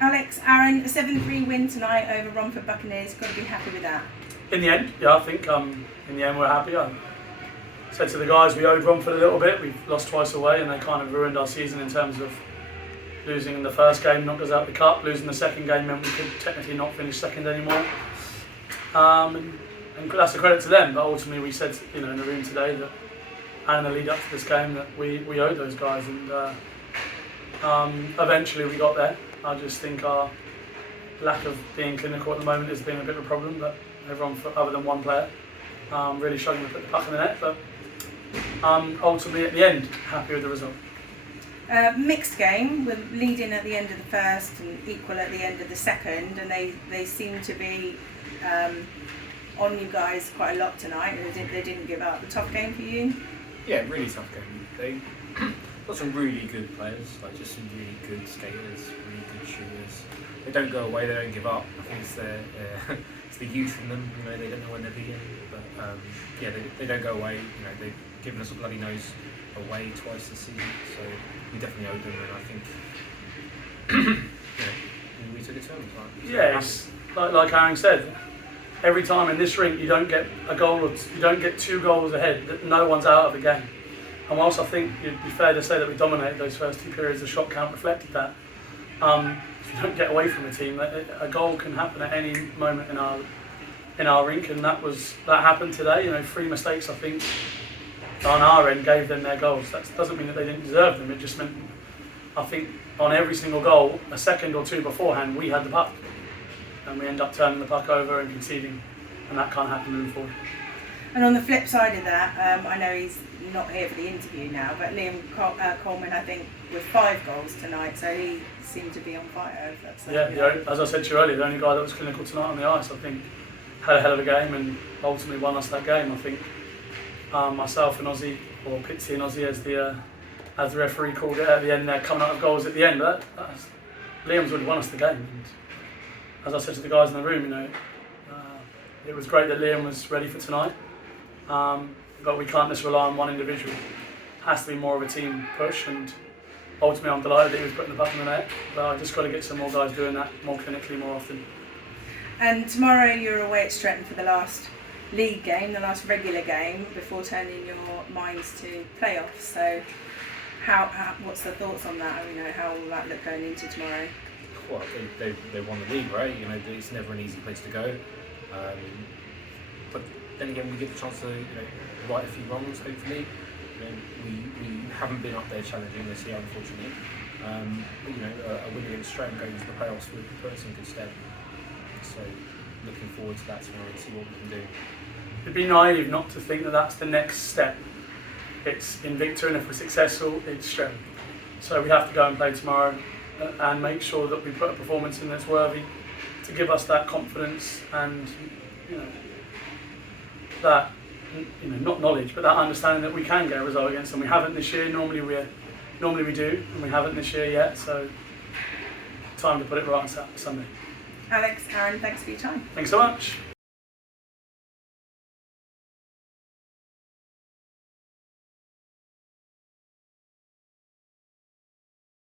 Alex, Aaron, a 7-3 win tonight over Romford Buccaneers. Got to be happy with that. In the end, yeah, I think in the end we're happy. I said to the guys we owed Romford a little bit. We've lost twice away and they kind of ruined our season in terms of losing in the first game, knocked us out of the cup. Losing the second game meant we could technically not finish second anymore. And that's a credit to them, but ultimately we said, in the room today that, and in the lead up to this game, that we owed those guys, and eventually we got there. I just think our lack of being clinical at the moment has been a bit of a problem, but everyone other than one player really struggling to put the puck in the net, but ultimately at the end, happy with the result. Mixed game, with leading at the end of the first and equal at the end of the second, and they seem to be on you guys quite a lot tonight. They didn't give up. A tough game for you? Yeah, really tough game. They got some really good players, like just some really good skaters, really good shooters. They don't go away, they don't give up. I think it's the youth in them. They don't know when they're beaten, but yeah, they don't go away. They've given us a bloody nose away twice this season, so we definitely owed them, and I think we took it to them. Yeah, it's like Aaron said. Every time in this rink you don't get a goal, or you don't get 2 goals ahead, that no one's out of the game. And whilst I think it'd be fair to say that we dominated those first 2 periods, the shot count reflected that. If you don't get away from the team, a goal can happen at any moment in our rink, and that happened today. 3 mistakes I think on our end gave them their goals. That doesn't mean that they didn't deserve them. It just meant, I think, on every single goal, a second or 2 beforehand, we had the puck. And we end up turning the puck over and conceding, and that can't happen moving forward. And on the flip side of that, I know he's not here for the interview now, but Liam Coleman, I think, with 5 goals tonight, so he seemed to be on fire. As I said to you earlier, the only guy that was clinical tonight on the ice, I think, had a hell of a game and ultimately won us that game. I think myself and Ozzy, or Pitsy and Ozzy as the referee called it at the end there, coming out of goals at the end, Liam's already won us the game. And as I said to the guys in the room, it was great that Liam was ready for tonight, but we can't just rely on one individual. It has to be more of a team push, and ultimately I'm delighted that he was putting the puck in the net, but I've just got to get some more guys doing that more clinically, more often. And tomorrow you're away at Stretton for the last league game, the last regular game, before turning your minds to playoffs. So what's the thoughts on that? How will that look going into tomorrow? Well, they won the league, right? It's never an easy place to go. But then again, we get the chance to right a few wrongs. Hopefully, we haven't been up there challenging this year, unfortunately. But a win against Stratton going into the playoffs would put us in good stead. So, looking forward to that tomorrow and see what we can do. It'd be naive not to think that that's the next step. It's Invicta, and if we're successful, it's Stratton. So we have to go and play tomorrow and make sure that we put a performance in that's worthy to give us that confidence and that not knowledge, but that understanding that we can get a result against them. We haven't this year. Normally we do, and we haven't this year yet. So time to put it right on Sunday. Alex, Aaron, thanks for your time. Thanks so much.